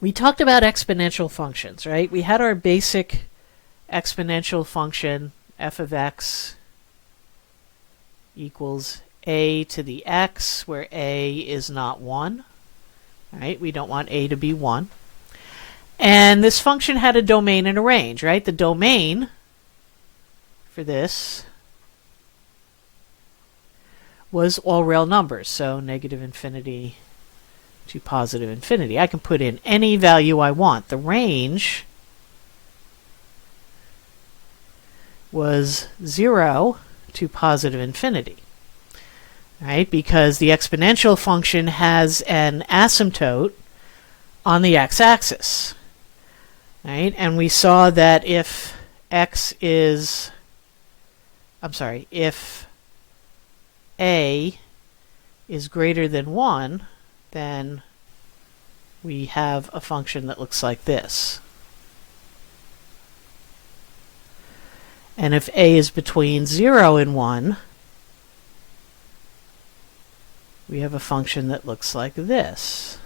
we talked about exponential functions, right? We had our basic exponential function, f of x equals a to the x, where a is not 1. Right? We don't want a to be 1. And this function had a domain and a range, right? The domain for this was all real numbers, so negative infinity to positive infinity. I can put in any value I want. The range was 0 to positive infinity, right? Because the exponential function has an asymptote on the x-axis, right? And we saw that if if a is greater than 1, then we have a function that looks like this. And if a is between 0 and 1, we have a function that looks like this.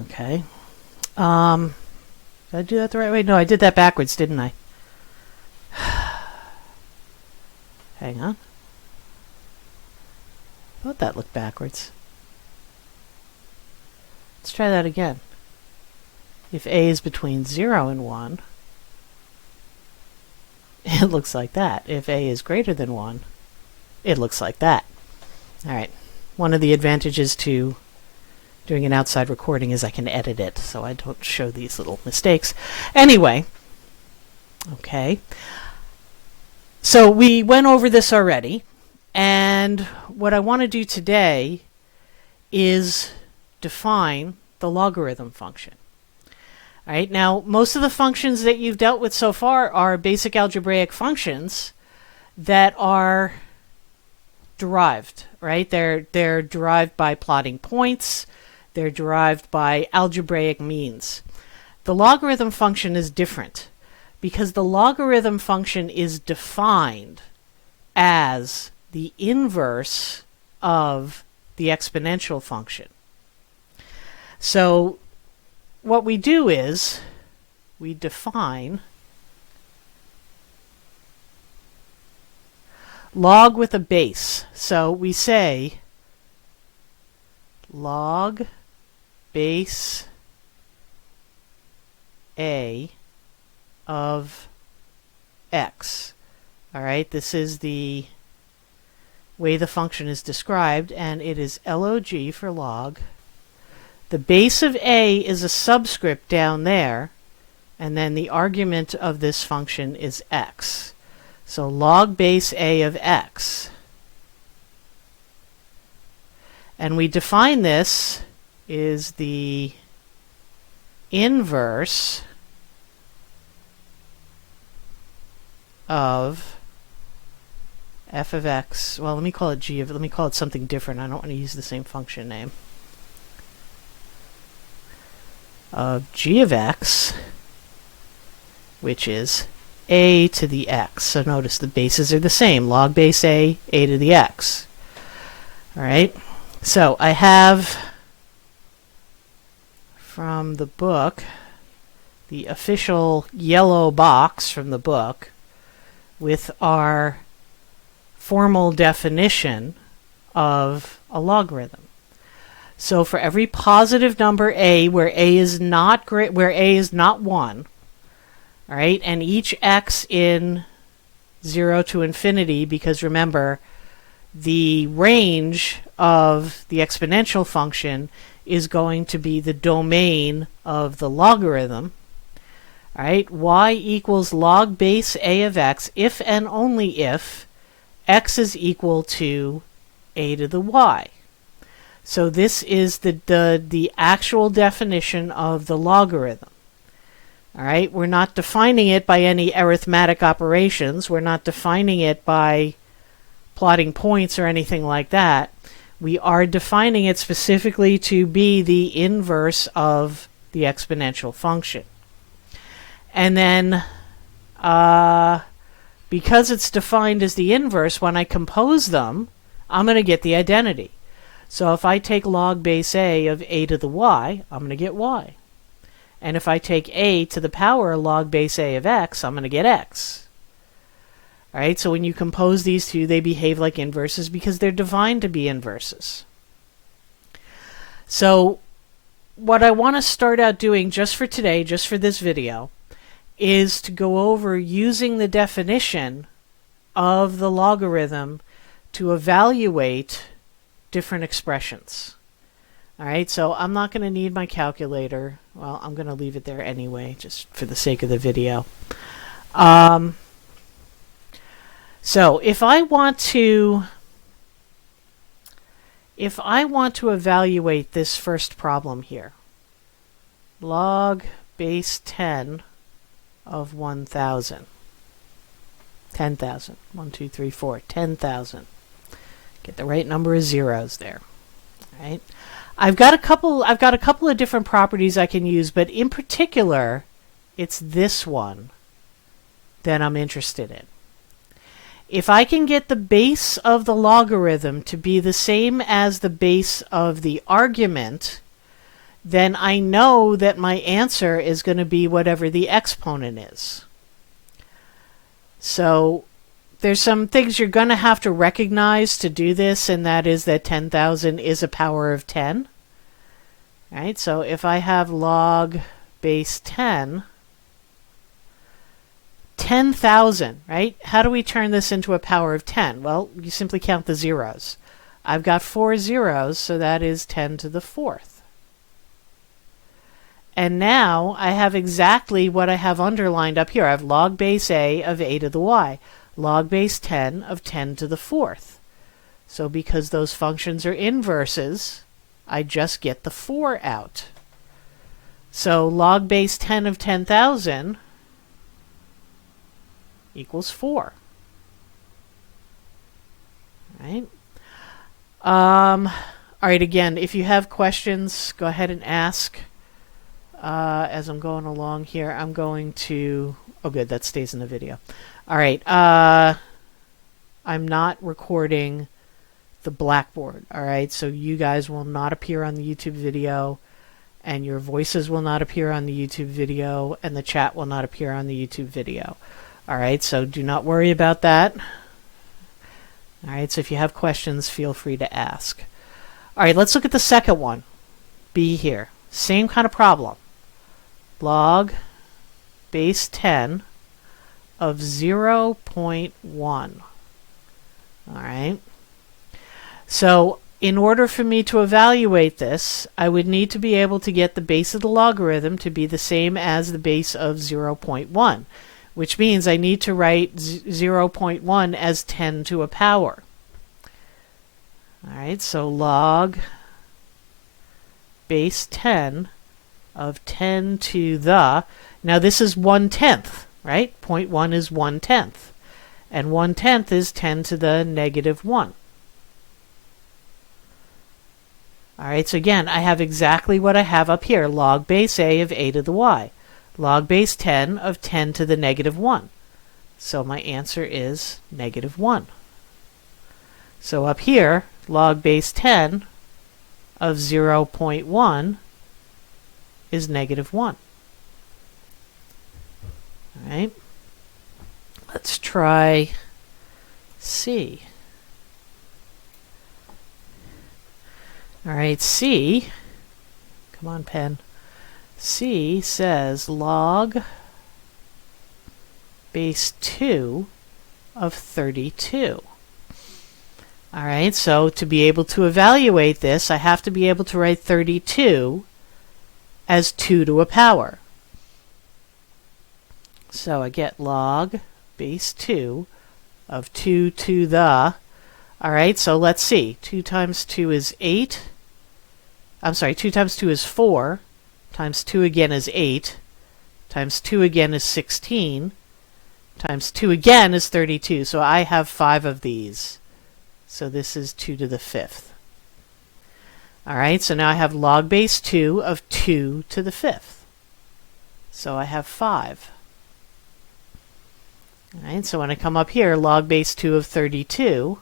Okay. Did I do that the right way? No, I did that backwards, didn't I? Hang on. I thought that looked backwards. Let's try that again. If a is between 0 and 1, it looks like that. If a is greater than 1, it looks like that. All right. One of the advantages to doing an outside recording is I can edit it, so I don't show these little mistakes. Anyway, okay. So we went over this already, and what I want to do today is define the logarithm function. All right, now, most of the functions that you've dealt with so far are basic algebraic functions that are derived, right? They're derived by plotting points. They're derived by algebraic means. The logarithm function is different because the logarithm function is defined as the inverse of the exponential function. So what we do is we define log with a base. So we say log base a of x. All right, this is the way the function is described, and it is log for log. The base of a is a subscript down there, and then the argument of this function is x. So log base a of x. And we define this is the inverse of f of x. Well, let me call it something different. I don't want to use the same function name. Of g of x, which is a to the x. So notice the bases are the same. Log base a to the x. All right. So I have from the book, the official yellow box from the book with our formal definition of a logarithm. So for every positive number a where a is not 1, all right, and each x in 0 to infinity, because remember, the range of the exponential function is going to be the domain of the logarithm. All right, y equals log base a of x if and only if x is equal to a to the y. So this is the actual definition of the logarithm. All right, we're not defining it by any arithmetic operations. We're not defining it by plotting points or anything like that. We are defining it specifically to be the inverse of the exponential function. And then because because it's defined as the inverse, when I compose them, I'm going to get the identity. So if I take log base a of a to the y, I'm going to get y. And if I take a to the power log base a of x, I'm going to get x. All right, so when you compose these two, they behave like inverses because they're defined to be inverses. So what I want to start out doing just for today, just for this video, is to go over using the definition of the logarithm to evaluate different expressions. All right, so I'm not going to need my calculator. Well, I'm going to leave it there anyway, just for the sake of the video. So if I want to evaluate this first problem here, log base 10 of 1,000. 10,000. 1, 2, 3, 4. 10,000. Get the right number of zeros there. All right. I've got a couple of different properties I can use, but in particular, it's this one that I'm interested in. If I can get the base of the logarithm to be the same as the base of the argument, then I know that my answer is going to be whatever the exponent is. So there's some things you're going to have to recognize to do this, and that is that 10,000 is a power of 10. All right, so if I have log base 10, 10,000, right? How do we turn this into a power of 10? Well, you simply count the zeros. I've got 4 zeros, so that is 10 to the 4th. And now I have exactly what I have underlined up here. I have log base a of a to the y, log base 10 of 10 to the 4th. So because those functions are inverses, I just get the 4 out. So log base 10 of 10,000 equals 4. All right, again, if you have questions, go ahead and ask. As I'm going along here, I'm going to... Oh, good, that stays in the video. All right, I'm not recording the Blackboard, all right? So you guys will not appear on the YouTube video, and your voices will not appear on the YouTube video, and the chat will not appear on the YouTube video. All right, so do not worry about that. All right, so if you have questions, feel free to ask. All right, let's look at the second one. B here. Same kind of problem. Log base 10 of 0.1. All right. So in order for me to evaluate this, I would need to be able to get the base of the logarithm to be the same as the base of 0.1, which means I need to write 0.1 as 10 to a power. All right, so log base 10 of 10 to the, now this is 1/10, right? 0.1 is 1/10, and 1/10 is 10 to the negative 1. All right, so again, I have exactly what I have up here, log base a of a to the y, log base 10 of 10 to the negative 1. So my answer is negative 1. So up here, log base 10 of 0.1 is negative 1. All right, let's try C. All right, C, come on, pen. C says log base 2 of 32. All right, so to be able to evaluate this, I have to be able to write 32 as 2 to a power. So I get log base 2 of 2 to the, all right, so let's see, 2 times 2 is 8. I'm sorry, 2 times 2 is 4, times 2 again is 8, times 2 again is 16, times 2 again is 32. So I have 5 of these. So this is 2 to the 5th. All right, so now I have log base 2 of 2 to the 5th. So I have 5. All right, so when I come up here, log base 2 of 32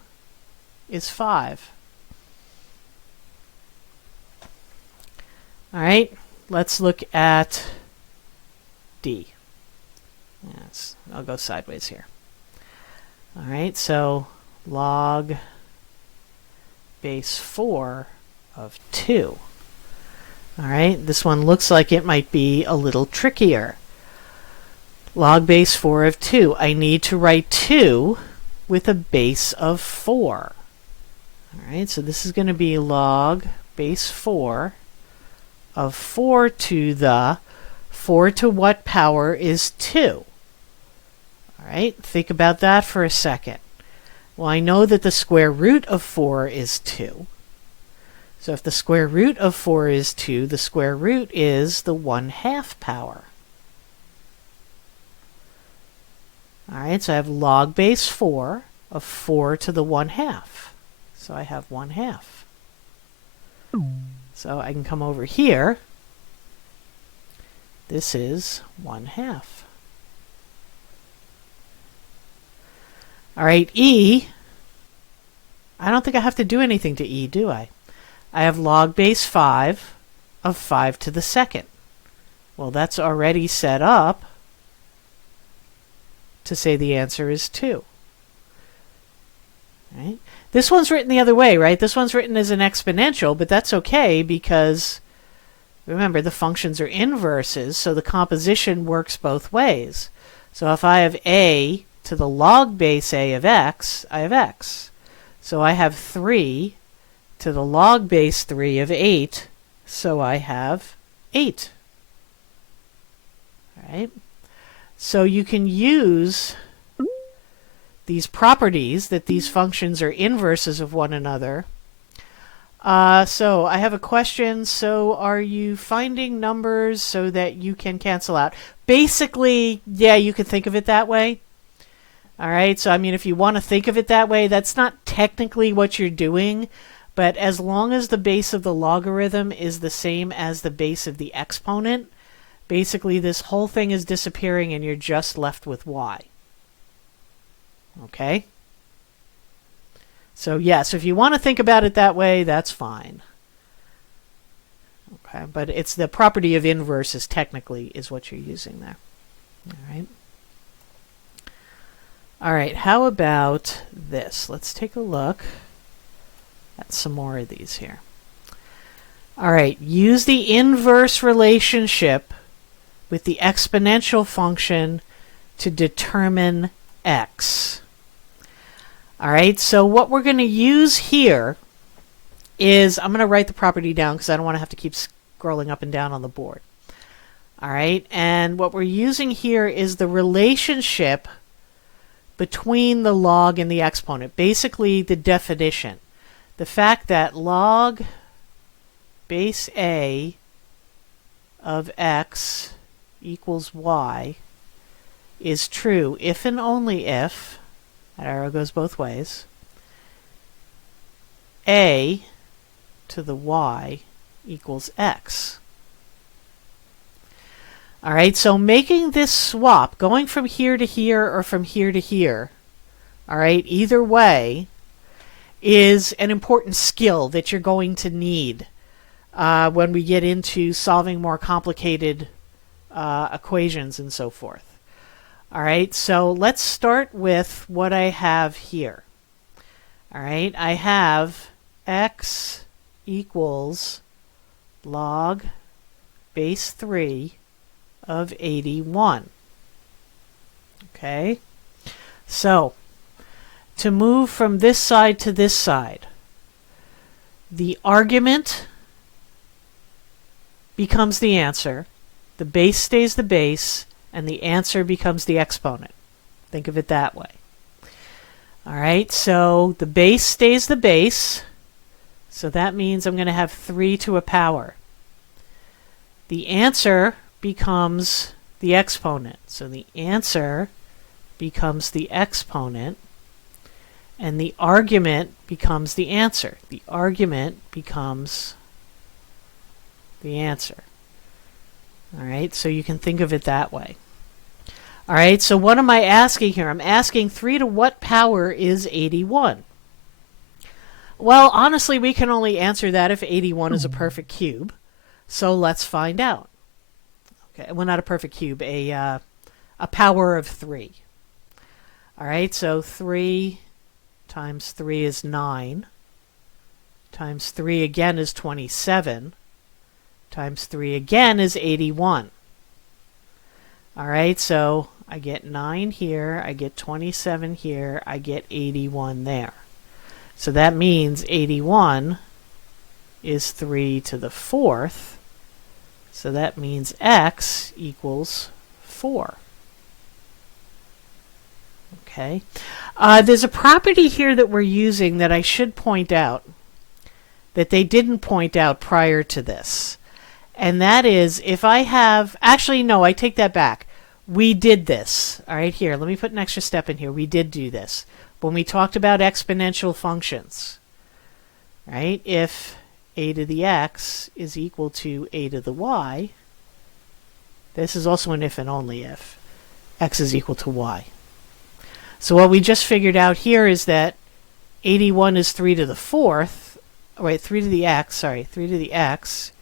is 5. All right, let's look at D. Yes, I'll go sideways here. All right, so log base 4 of 2. All right, this one looks like it might be a little trickier. Log base 4 of 2. I need to write 2 with a base of 4. All right, so this is going to be log base 4 of 4 to the 4 to what power is 2? All right, think about that for a second. Well, I know that the square root of 4 is 2. So if the square root of 4 is 2, the square root is the 1/2 power. All right, so I have log base 4 of 4 to the 1/2. So I have 1/2. So I can come over here. This is 1/2. All right, E. I don't think I have to do anything to E, do I? I have log base 5 of 5 to the 2nd. Well, that's already set up to say the answer is 2. Right? This one's written the other way, right? This one's written as an exponential, but that's okay because, remember, the functions are inverses, so the composition works both ways. So if I have a to the log base a of x, I have x. So I have 3 to the log base 3 of 8, so I have 8. All right? So you can use these properties that these functions are inverses of one another. So I have a question. So are you finding numbers so that you can cancel out? Basically, yeah, you could think of it that way. All right, so I mean, if you want to think of it that way, that's not technically what you're doing, but as long as the base of the logarithm is the same as the base of the exponent, basically this whole thing is disappearing and you're just left with y. Okay? So yes, if you want to think about it that way, that's fine. Okay, but it's the property of inverses technically is what you're using there. All right. All right, how about this? Let's take a look at some more of these here. All right, use the inverse relationship with the exponential function to determine x. All right, so what we're going to use here is, I'm going to write the property down because I don't want to have to keep scrolling up and down on the board. All right, and what we're using here is the relationship between the log and the exponent. Basically, the definition. The fact that log base a of x equals y is true if and only if, that arrow goes both ways, a to the y equals x. All right, so making this swap, going from here to here or from here to here, all right, either way, is an important skill that you're going to need when we get into solving more complicated equations and so forth. All right, so let's start with what I have here. All right, I have x equals log base 3 of 81. Okay, so to move from this side to this side, the argument becomes the answer, the base stays the base, and the answer becomes the exponent. Think of it that way. All right, so the base stays the base, so that means I'm going to have 3 to a power. The answer becomes the exponent. So the answer becomes the exponent, and the argument becomes the answer. The argument becomes the answer. All right, so you can think of it that way. All right, so what am I asking here? I'm asking 3 to what power is 81? Well, honestly, we can only answer that if 81 is a perfect cube. So let's find out. Okay, well, not a perfect cube, a power of 3. All right, so 3 times 3 is 9. Times 3 again is 27. Times 3 again is 81. All right, so I get 9 here, I get 27 here, I get 81 there. So that means 81 is 3 to the 4th. So that means x equals 4. Okay. There's a property here that we're using that I should point out that they didn't point out prior to this. And that is if I have, actually no, I take that back. We did this. All right, here, let me put an extra step in here. We did do this. When we talked about exponential functions, right? If a to the x is equal to a to the y, this is also an if and only if x is equal to y. So what we just figured out here is that 81 is 3 to the 4th, wait, 3 to the x, 3 to the x,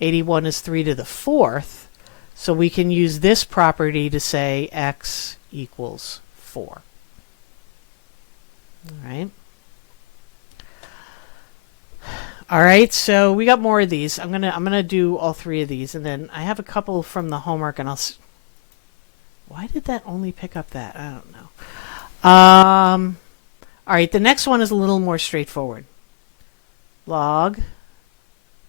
81 is 3 to the 4th, so we can use this property to say x equals 4. All right, so we got more of these. I'm gonna do all 3 of these, and then I have a couple from the homework, and why did that only pick up that? I don't know. All right, the next one is a little more straightforward. Log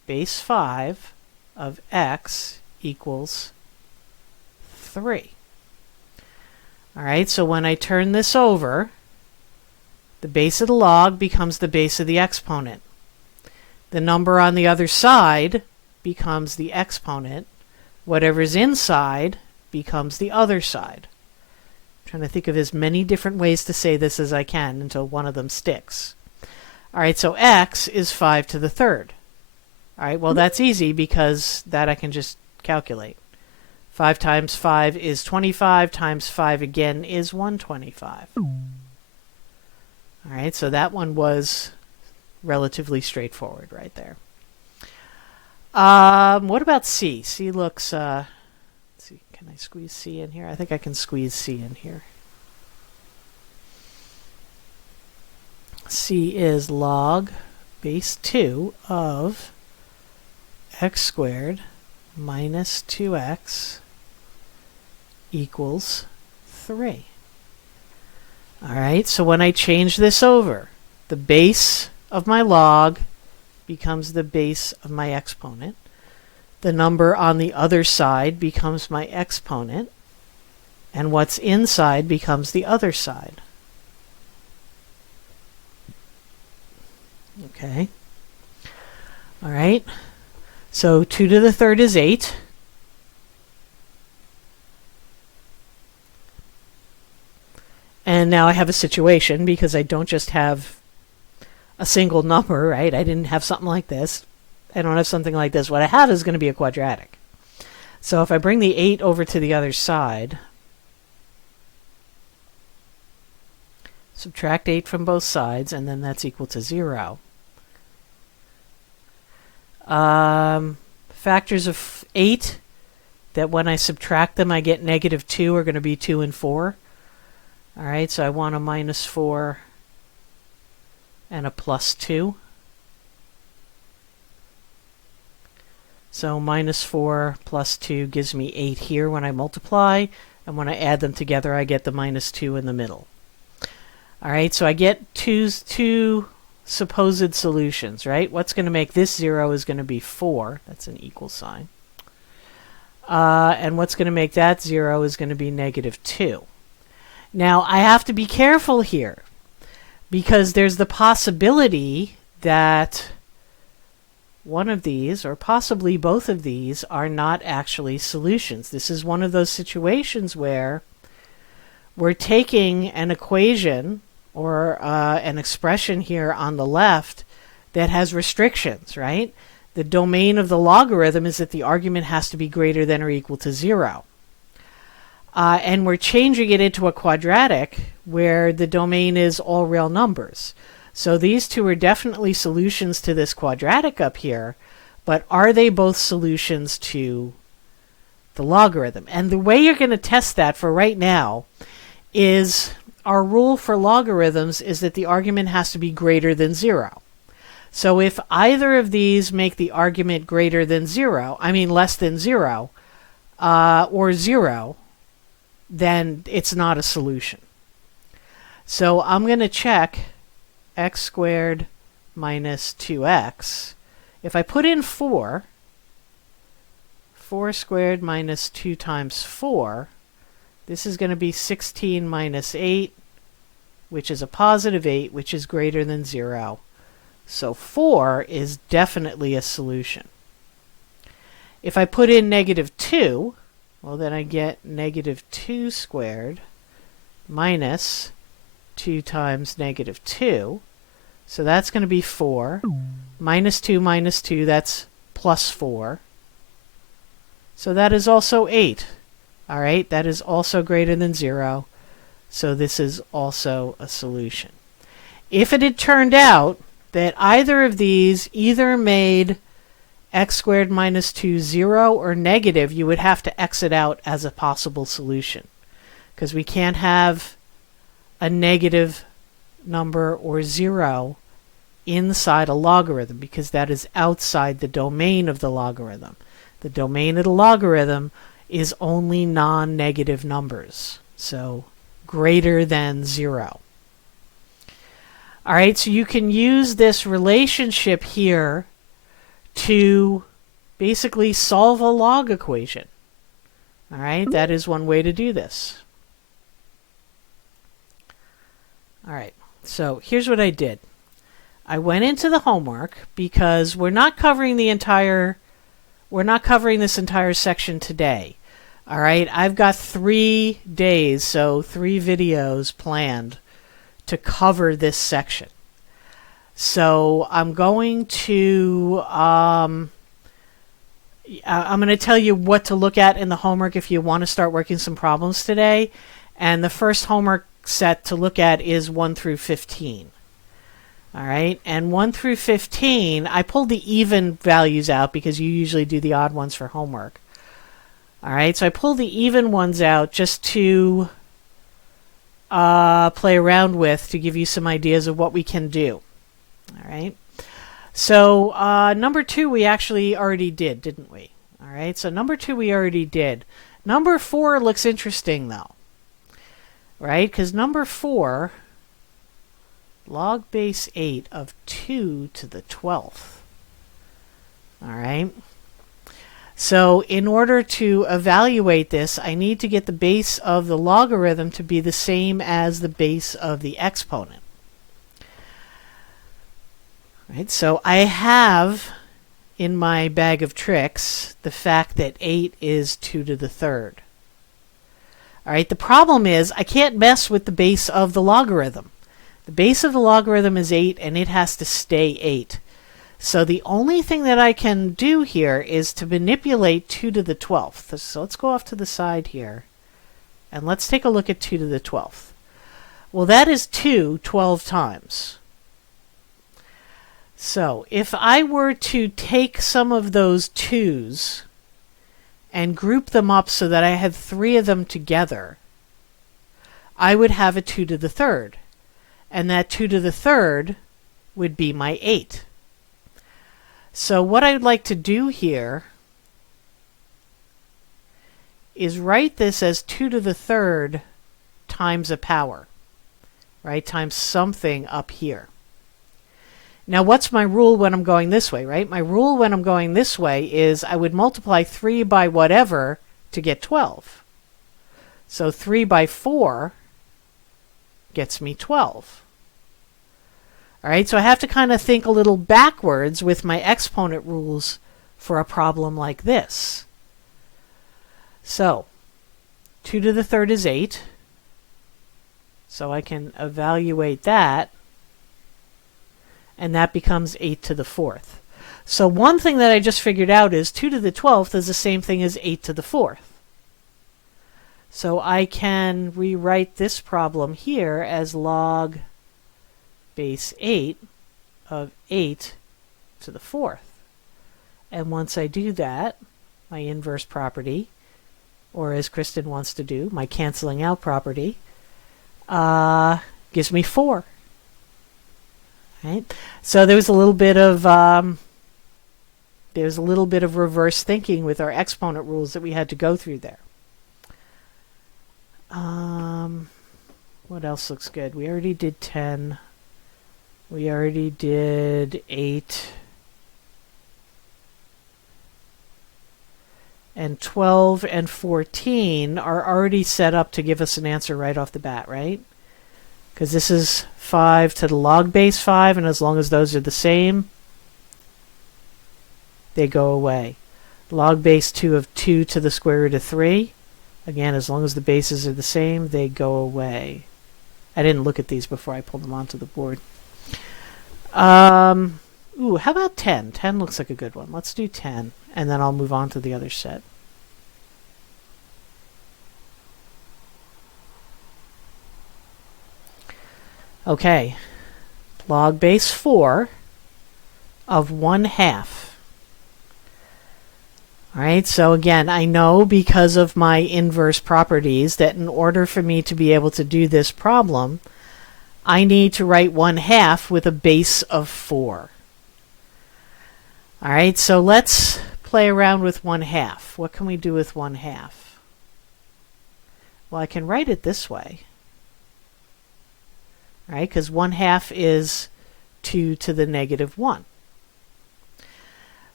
base 5 of x equals 3. All right, so when I turn this over, the base of the log becomes the base of the exponent. The number on the other side becomes the exponent. Whatever's inside becomes the other side. I'm trying to think of as many different ways to say this as I can until one of them sticks. All right, so x is 5 to the 3rd. All right, well, that's easy because that I can just calculate. 5 times 5 is 25, times 5 again is 125. All right, so that one was relatively straightforward right there. What about C? C looks, let's see, can I squeeze C in here? I think I can squeeze C in here. C is log base 2 of x squared minus 2x equals 3. All right, so when I change this over, the base of my log becomes the base of my exponent. The number on the other side becomes my exponent, and what's inside becomes the other side. Okay. All right. So 2 to the 3rd is 8. And now I have a situation because I don't just have a single number, right? I didn't have something like this. I don't have something like this. What I have is going to be a quadratic. So if I bring the 8 over to the other side, subtract 8 from both sides, and then that's equal to 0. Factors of 8 that when I subtract them I get -2 are going to be 2 and 4. All right, so I want a -4 and a +2. So -4 plus 2 gives me 8 here when I multiply, and when I add them together I get the -2 in the middle. All right, so I get two supposed solutions, right? What's going to make this 0 is going to be 4. That's an equal sign. And what's going to make that 0 is going to be -2. Now, I have to be careful here because there's the possibility that one of these, or possibly both of these, are not actually solutions. This is one of those situations where we're taking an equation or an expression here on the left that has restrictions, right? The domain of the logarithm is that the argument has to be greater than or equal to 0. and we're changing it into a quadratic where the domain is all real numbers. So these two are definitely solutions to this quadratic up here, but are they both solutions to the logarithm? And the way you're going to test that for right now is our rule for logarithms is that the argument has to be greater than 0. So if either of these make the argument greater than 0, I mean less than 0, or 0, then it's not a solution. So I'm going to check x squared minus 2x. If I put in 4 squared minus 2 times 4, this is going to be 16 minus 8, which is a positive 8, which is greater than 0. So 4 is definitely a solution. If I put in negative 2, well, then I get negative 2 squared minus 2 times negative 2. So that's going to be 4. Minus 2, that's plus 4. So that is also 8. All right, that is also greater than 0. So this is also a solution. If it had turned out that either of these either made x squared minus 2 0 or negative, you would have to exit out as a possible solution, because we can't have a negative number or 0 inside a logarithm, because that is outside the domain of the logarithm. The domain of the logarithm is only non-negative numbers, so greater than 0. All right, so you can use this relationship here to basically solve a log equation. All right, that is one way to do this. All right, so here's what I did. I went into the homework because we're not covering this entire section today. All right, I've got 3 days, so 3 videos planned to cover this section. So I'm going to I'm going to tell you what to look at in the homework if you want to start working some problems today. And the first homework set to look at is 1 through 15. All right, and 1 through 15, I pulled the even values out because you usually do the odd ones for homework. All right, so I pulled the even ones out just to play around with, to give you some ideas of what we can do. All right, so number 2 we actually already did, didn't we? All right, so number 2 we already did. Number 4 looks interesting though, right? Because number 4, log base 8 of 2 to the 12th. All right. So in order to evaluate this, I need to get the base of the logarithm to be the same as the base of the exponent. All right, so I have in my bag of tricks the fact that 8 is 2 to the 3rd. All right, the problem is I can't mess with the base of the logarithm. The base of the logarithm is 8, and it has to stay 8. So the only thing that I can do here is to manipulate 2 to the 12th. So let's go off to the side here, and let's take a look at 2 to the 12th. Well, that is 2 12 times. So if I were to take some of those 2's and group them up so that I had 3 of them together, I would have a 2 to the 3rd. And that 2 to the 3rd would be my 8. So what I'd like to do here is write this as 2 to the 3rd times a power, right? Times something up here. Now what's my rule when I'm going this way, right? My rule when I'm going this way is I would multiply 3 by whatever to get 12. So 3 by 4 gets me 12. All right, so I have to kind of think a little backwards with my exponent rules for a problem like this. So 2 to the 3rd is 8. So I can evaluate that, and that becomes 8 to the 4th. So one thing that I just figured out is 2 to the 12th is the same thing as 8 to the 4th. So I can rewrite this problem here as log base 8 of 8 to the 4th. And once I do that, my inverse property, or as Kristen wants to do, my canceling out property, gives me 4. Right? So there was a little bit of reverse thinking with our exponent rules that we had to go through there. What else looks good? We already did 10. We already did 8. And 12 and 14 are already set up to give us an answer right off the bat, right? Because this is 5 to the log base 5, and as long as those are the same, they go away. Log base 2 of 2 to the square root of 3, again, as long as the bases are the same, they go away. I didn't look at these before I pulled them onto the board. Ooh, how about 10? 10 looks like a good one. Let's do 10, and then I'll move on to the other set. Okay, log base 4 of 1/2. All right, so again, I know because of my inverse properties that in order for me to be able to do this problem, I need to write 1/2 with a base of 4. All right, so let's play around with 1/2. What can we do with 1/2? Well, I can write it this way. All right, because 1/2 is 2 to the negative 1.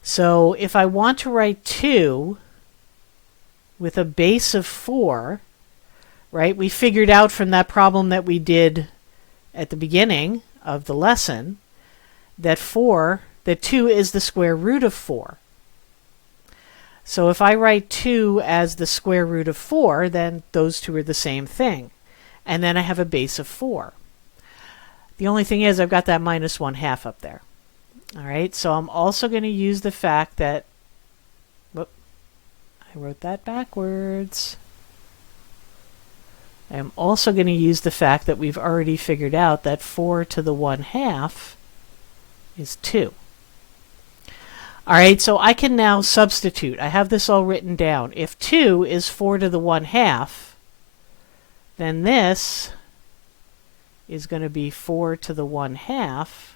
So if I want to write 2 with a base of 4, right, we figured out from that problem that we did at the beginning of the lesson that 2 is the square root of 4. So if I write 2 as the square root of 4, then those two are the same thing. And then I have a base of 4. The only thing is I've got that minus 1/2 up there. All right, so I'm also going to use the fact that, whoop, I wrote that backwards. I'm also going to use the fact that we've already figured out that 4 to the 1/2 is 2. All right, so I can now substitute. I have this all written down. If 2 is 4 to the 1/2, then this is going to be 4 to the 1/2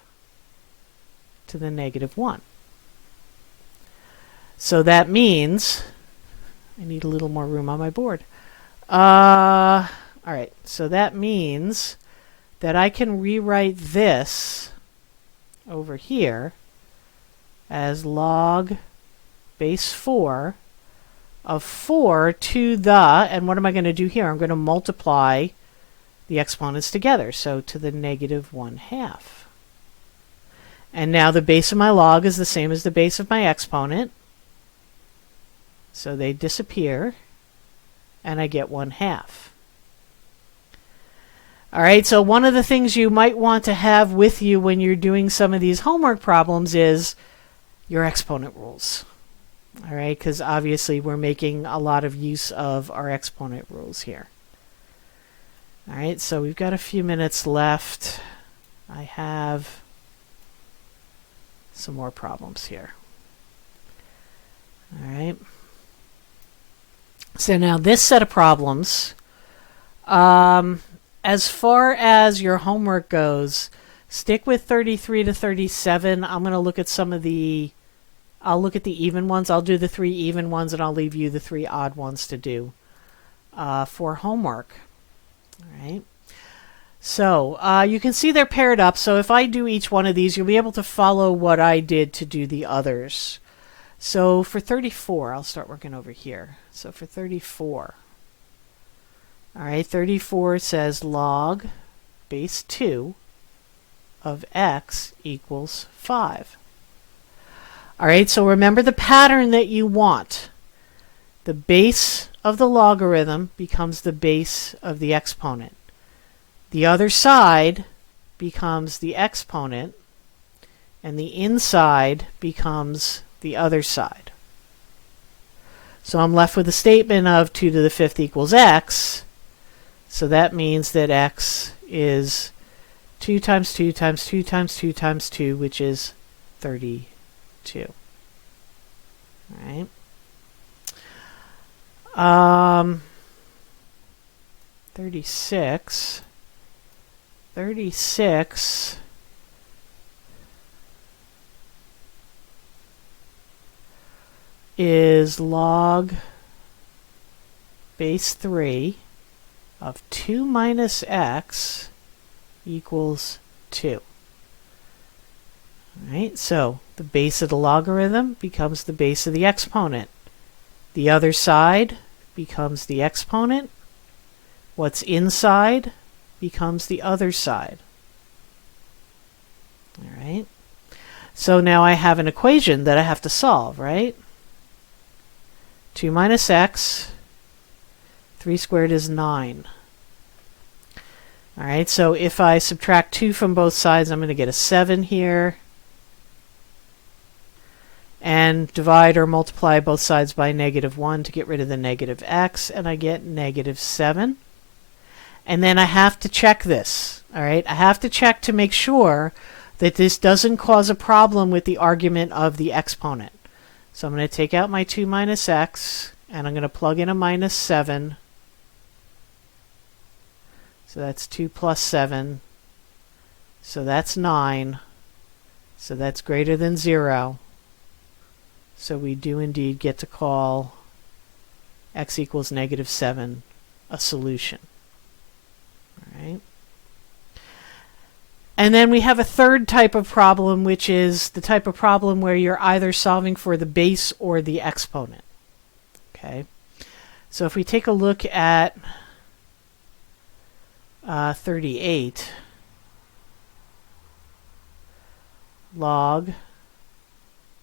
to the negative 1. So that means, I need a little more room on my board. All right, so that means that I can rewrite this over here as log base 4 of 4 to the, and what am I going to do here? I'm going to multiply the exponents together, so to the negative 1/2. And now the base of my log is the same as the base of my exponent, so they disappear, and I get 1/2. All right, so one of the things you might want to have with you when you're doing some of these homework problems is your exponent rules. All right, because obviously we're making a lot of use of our exponent rules here. All right, so we've got a few minutes left. I have some more problems here. All right. So now this set of problems, as far as your homework goes, stick with 33 to 37. I'm going to look at I'll look at the even ones. I'll do the 3 even ones, and I'll leave you the 3 odd ones to do for homework. All right. So you can see they're paired up. So if I do each one of these, you'll be able to follow what I did to do the others. So for 34, I'll start working over here. So for 34, all right, 34 says log base 2 of x equals 5. All right, so remember the pattern that you want. The base of the logarithm becomes the base of the exponent. The other side becomes the exponent, and the inside becomes the other side. So I'm left with a statement of 2 to the 5th equals x. So that means that x is 2 times 2 times 2 times 2 times 2, which is 32. All right. 36 is log base 3 of 2 minus x equals 2. All right, so the base of the logarithm becomes the base of the exponent. The other side becomes the exponent. What's inside becomes the other side. All right. So now I have an equation that I have to solve, right? 2 minus x, 3 squared is 9. All right, so if I subtract 2 from both sides, I'm going to get a 7 here. And divide or multiply both sides by -1 to get rid of the negative x, and I get -7. And then I have to check this, all right? I have to check to make sure that this doesn't cause a problem with the argument of the exponent. So I'm going to take out my 2 minus x, and I'm going to plug in a -7. So that's 2 plus 7. So that's 9. So that's greater than 0. So we do indeed get to call x equals -7 a solution. All right. And then we have a third type of problem, which is the type of problem where you're either solving for the base or the exponent. Okay. So if we take a look at 38, log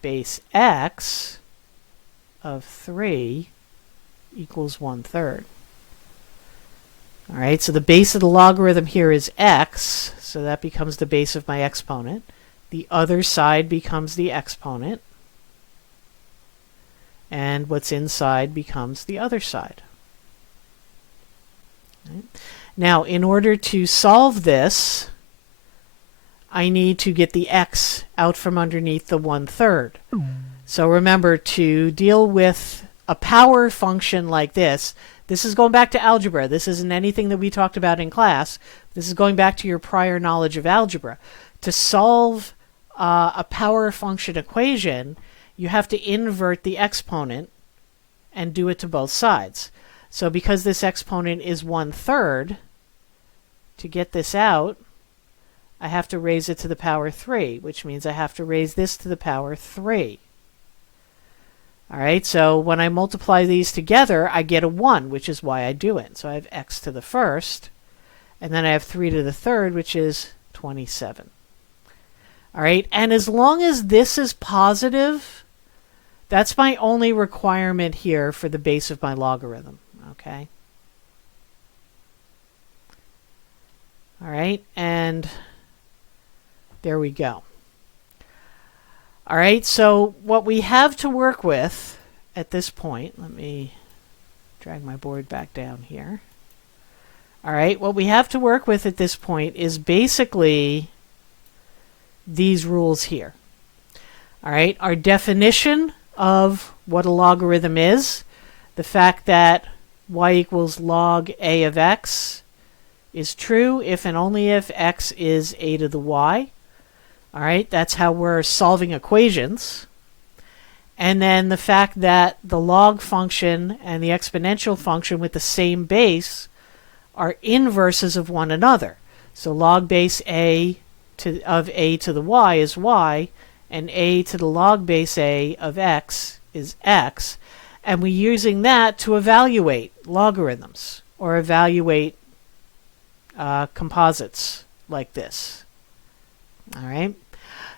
base x of 3 equals 1/3. All right, so the base of the logarithm here is x, so that becomes the base of my exponent. The other side becomes the exponent, and what's inside becomes the other side. Right. Now, in order to solve this, I need to get the x out from underneath the 1/3. So remember, to deal with a power function like this is going back to algebra. This isn't anything that we talked about in class. This is going back to your prior knowledge of algebra. To solve a power function equation, you have to invert the exponent and do it to both sides. So because this exponent is 1/3, to get this out, I have to raise it to the power 3, which means I have to raise this to the power 3. All right, so when I multiply these together, I get a 1, which is why I do it. So I have x to the first, and then I have 3 to the third, which is 27. All right, and as long as this is positive, that's my only requirement here for the base of my logarithm. Okay. All right, and there we go. All right, so what we have to work with at this point, let me drag my board back down here. All right, what we have to work with at this point is basically these rules here. All right, our definition of what a logarithm is, the fact that y equals log a of x is true if and only if x is a to the y. All right, that's how we're solving equations. And then the fact that the log function and the exponential function with the same base are inverses of one another. So log base of a to the y is y, and a to the log base a of x is x. And we're using that to evaluate logarithms or evaluate composites like this. All right.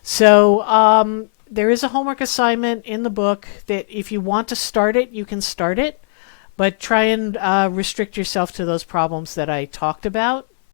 So there is a homework assignment in the book that if you want to start it, you can start it, but try and restrict yourself to those problems that I talked about.